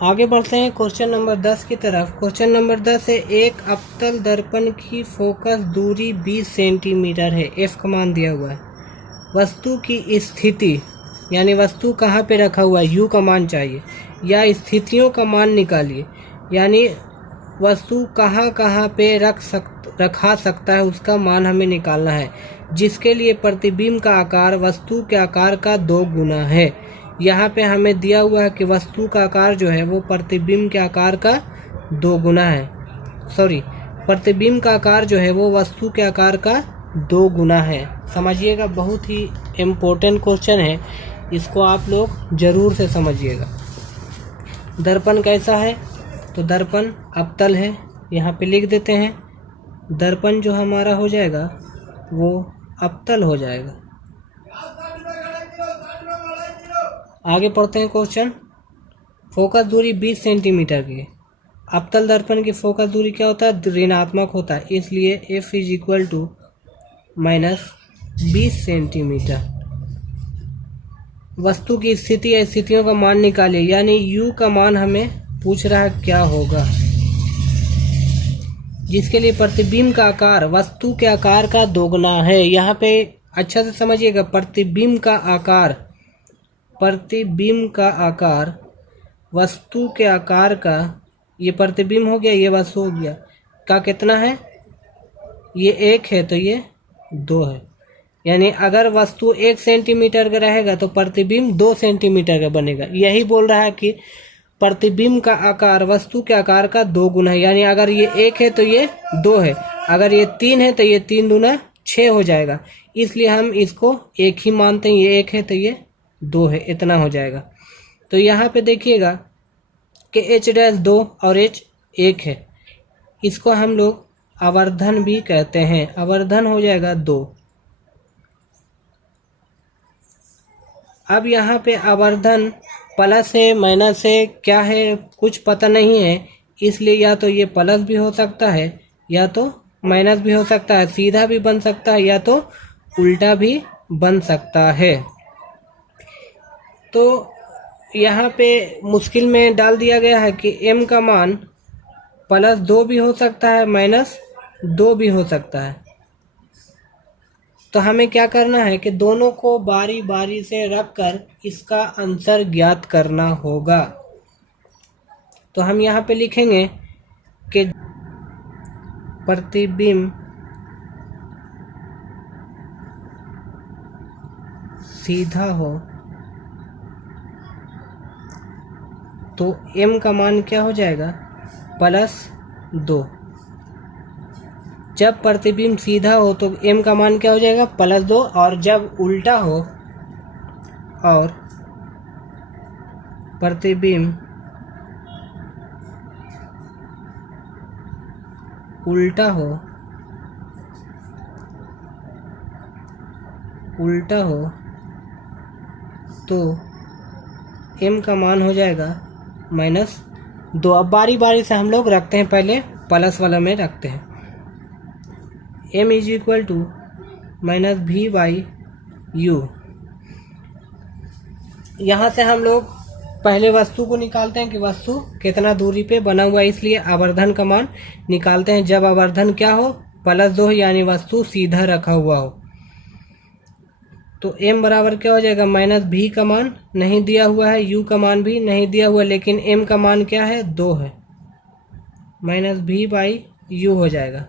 आगे बढ़ते हैं क्वेश्चन नंबर 10 की तरफ। क्वेश्चन नंबर 10 है, एक अवतल दर्पण की फोकस दूरी 20 सेंटीमीटर है, एफ का मान दिया हुआ है। वस्तु की स्थिति यानी वस्तु कहाँ पे रखा हुआ है, यू का मान चाहिए, या स्थितियों का मान निकालिए, यानी वस्तु कहाँ कहाँ पे रखा सकता है उसका मान हमें निकालना है, जिसके लिए प्रतिबिंब का आकार वस्तु के आकार का 2 गुना है। यहाँ पे हमें दिया हुआ है कि वस्तु का आकार जो है वो प्रतिबिंब के आकार का 2 गुना है। प्रतिबिंब का आकार जो है वो वस्तु के आकार का 2 गुना है। समझिएगा, बहुत ही इम्पोर्टेंट क्वेश्चन है, इसको आप लोग जरूर से समझिएगा। दर्पण कैसा है, तो दर्पण अवतल है, यहाँ पे लिख देते हैं। दर्पण जो हमारा हो जाएगा वो अवतल हो जाएगा। आगे पढ़ते हैं क्वेश्चन। फोकस दूरी 20 सेंटीमीटर की, अवतल दर्पण की फोकस दूरी क्या होता है, ऋणात्मक होता है, इसलिए f is equal to -20 centimetre. वस्तु की स्थिति या स्थितियों का मान निकालिए, यानी u का मान हमें पूछ रहा है क्या होगा, जिसके लिए प्रतिबिंब का आकार वस्तु के आकार का 2 गुना है। यहाँ पे अच्छा से समझिएगा, प्रतिबिंब का आकार वस्तु के आकार का, ये प्रतिबिंब हो गया, ये वस्तु हो गया, का कितना है, ये 1 है तो ये 2 है। यानी अगर वस्तु 1 सेंटीमीटर का रहेगा तो प्रतिबिंब 2 सेंटीमीटर का बनेगा। यही बोल रहा है कि प्रतिबिंब का आकार वस्तु के आकार का 2 गुना है, यानी अगर ये 1 है तो ये 2 है, अगर ये 3 है तो ये 3 दूना 6 हो जाएगा। इसलिए हम इसको 1 ही मानते हैं, ये 1 है तो ये 2 है, इतना हो जाएगा। तो यहाँ पे देखिएगा कि h'2 और h 1 है, इसको हम लोग आवर्धन भी कहते हैं, आवर्धन हो जाएगा 2। अब यहाँ पे आवर्धन प्लस है माइनस है क्या है कुछ पता नहीं है, इसलिए या तो ये प्लस भी हो सकता है या तो माइनस भी हो सकता है, सीधा भी बन सकता है या तो उल्टा भी बन सकता है। तो यहाँ पे मुश्किल में डाल दिया गया है कि m का मान +2 भी हो सकता है, -2 भी हो सकता है। तो हमें क्या करना है कि दोनों को बारी बारी से रखकर इसका आंसर ज्ञात करना होगा। तो हम यहाँ पे लिखेंगे कि प्रतिबिंब सीधा हो तो m का मान क्या हो जाएगा, +2। जब प्रतिबिंब सीधा हो तो m का मान क्या हो जाएगा, +2, और जब उल्टा हो और प्रतिबिंब उल्टा हो तो m का मान हो जाएगा -2। अब बारी बारी से हम लोग रखते हैं, पहले प्लस वाला में रखते हैं। m is equal to -v/u। यहाँ से हम लोग पहले वस्तु को निकालते हैं कि वस्तु कितना दूरी पे बना हुआ है, इसलिए आवर्धन का मान निकालते हैं। जब आवर्धन क्या हो, +2 यानी वस्तु सीधा रखा हुआ हो, तो m बराबर क्या हो जाएगा, -v का मान नहीं दिया हुआ है, u का मान भी नहीं दिया हुआ, लेकिन m का मान क्या है, 2 है, -v/u हो जाएगा।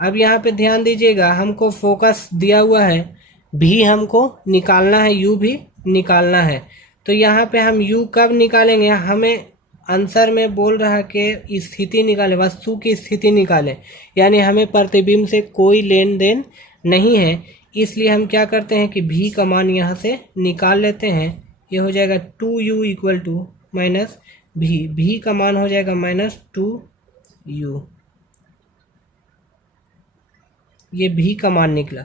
अब यहाँ पे ध्यान दीजिएगा, हमको फोकस दिया हुआ है, भी हमको निकालना है, u भी निकालना है। तो यहाँ पे हम u कब निकालेंगे, हमें आंसर में बोल रहा है कि स्थिति निकालें, वस्तु की स्थिति निकालें, यानी हमें प्रतिबिंब से कोई लेन देन नहीं है, इसलिए हम क्या करते हैं कि v का मान यहाँ से निकाल लेते हैं। ये हो जाएगा 2u equal to -v, v का मान हो जाएगा -2u, ये v का मान निकला।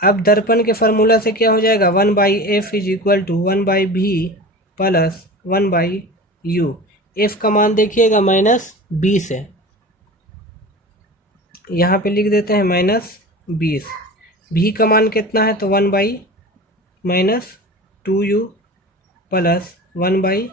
अब दर्पण के फार्मूला से क्या हो जाएगा, 1/f is equal to 1/v plus 1/u। f का मान देखिएगा -20 है, यहाँ पे लिख देते हैं -20। v का मान कितना है, तो 1/-2u प्लस 1/u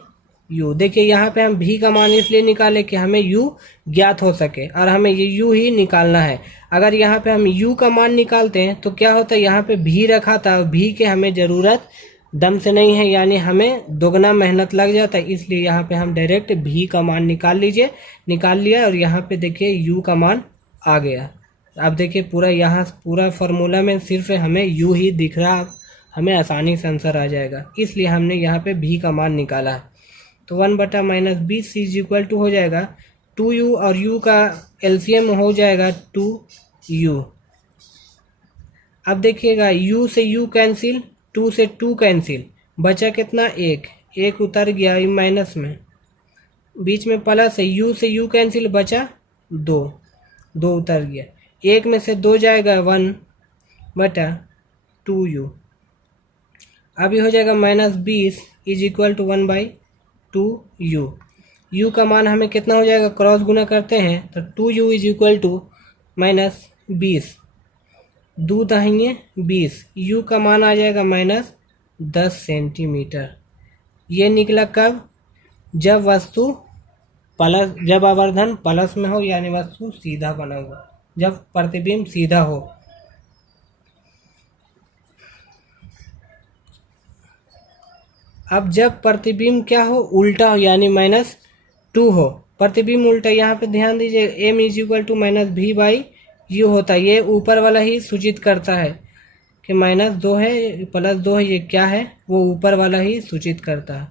u। देखिए यहाँ पे हम v का मान इसलिए निकाले कि हमें u ज्ञात हो सके और हमें ये u ही निकालना है। अगर यहाँ पे हम u का मान निकालते हैं तो क्या होता है, यहाँ पे v रखा था, v के हमें ज़रूरत दम से नहीं है, यानी हमें दोगुना मेहनत लग जाता है। इसलिए यहाँ पे हम डायरेक्ट v का मान निकाल लिया और यहाँ पे देखिए u का मान आ गया। अब देखिए पूरा यहाँ पूरा फार्मूला में सिर्फ हमें u ही दिख रहा, हमें आसानी से आंसर आ जाएगा, इसलिए हमने यहाँ पे v का मान निकाला है। तो 1/-20 इज इक्वल टू हो जाएगा 2u और u का एलसीएम हो जाएगा 2u। अब देखिएगा u से u कैंसिल, 2 से 2 कैंसिल, बचा कितना, 1 उतर गया माइनस में, बीच में प्लस है, u से u कैंसिल, बचा 2 उतर गया, 1 में से 2 जाएगा 1/2u। अभी हो जाएगा -20 is equal to 1/2u। u का मान हमें कितना हो जाएगा, क्रॉस गुना करते हैं तो 2u इज इक्वल टू -20, 2 दाहिने 20, u का मान आ जाएगा -10 सेंटीमीटर। ये निकला कब, जब वस्तु प्लस, जब आवर्धन प्लस में हो, यानी वस्तु सीधा बना हुआ, जब प्रतिबिंब सीधा हो। अब जब प्रतिबिंब क्या हो, उल्टा हो, यानी -2 हो, प्रतिबिंब उल्टा, यहाँ पे ध्यान दीजिए m is equal to -v/u होता है। ये ऊपर वाला ही सूचित करता है कि -2 है, +2 है, ये क्या है, वो ऊपर वाला ही सूचित करता है,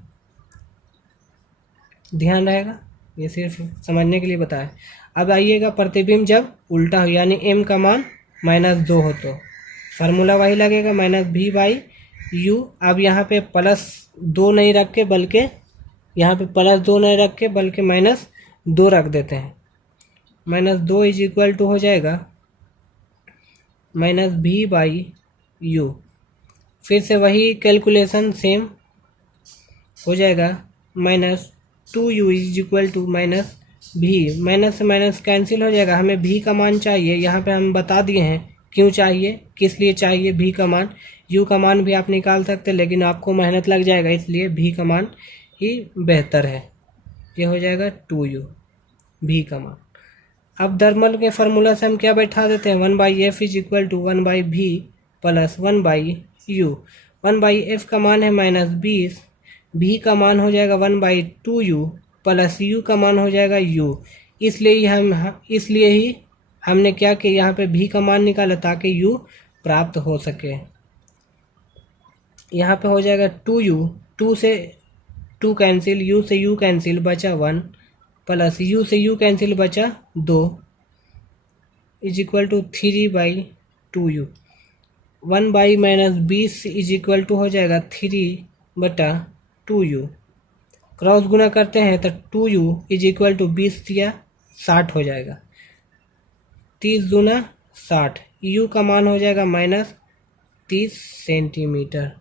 ध्यान रहेगा, ये सिर्फ समझने के लिए बताया। अब आइएगा प्रतिबिंब जब उल्टा हो, यानी m का मान -2 हो, तो फार्मूला वही लगेगा -v/u। अब यहाँ पे +2 नहीं रख के, बल्कि यहाँ पे +2 नहीं रख के बल्कि -2 रख देते हैं। -2 इज इक्वल टू हो जाएगा -v/u। फिर से वही कैलकुलेशन सेम हो जाएगा, -2u is equal to -v, minus से माइनस कैंसिल हो जाएगा। हमें v का मान चाहिए, यहाँ पे हम बता दिए हैं क्यों चाहिए, किस लिए चाहिए v का मान। u का मान भी आप निकाल सकते हैं, लेकिन आपको मेहनत लग जाएगा, इसलिए v का मान ही बेहतर है। ये हो जाएगा 2u, v का मान। अब थर्मल के फार्मूला से हम क्या बैठा देते हैं, 1/f is equal to 1/v plus 1/u। 1/f का मान है -20, v का मान हो जाएगा 1/2u प्लस u का मान हो जाएगा u। इसलिए ही हमने क्या किया, यहाँ पे v का मान निकाला ताकि u प्राप्त हो सके। यहाँ पे हो जाएगा 2u, 2 से 2 कैंसिल, u से u कैंसिल, बचा 1 प्लस u से u कैंसिल, बचा 2 is equal to 3/2u। 1/-20 is equal to हो जाएगा 3/2u। क्रॉस गुना करते हैं तो 2u इज इक्वल टू 20 या 60 हो जाएगा, 30 दूना 60, u का मान हो जाएगा -30 सेंटीमीटर।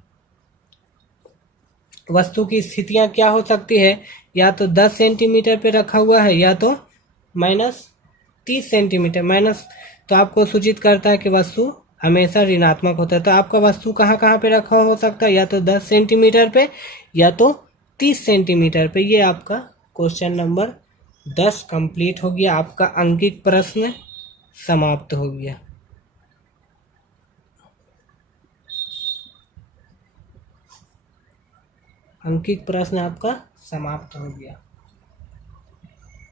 वस्तु की स्थितियां क्या हो सकती है, या तो 10 सेंटीमीटर पे रखा हुआ है, या तो -30 सेंटीमीटर। माइनस तो आपको सूचित करता है कि वस्तु हमेशा ऋणात्मक होता है। तो आपका वस्तु कहाँ कहाँ पे रखा हो सकता है, या तो 10 सेंटीमीटर पे, या तो 30 सेंटीमीटर पे। ये आपका क्वेश्चन नंबर 10 कंप्लीट हो गया, आपका अंकित प्रश्न समाप्त हो गया। अंकित प्रश्न आपका समाप्त हो गया।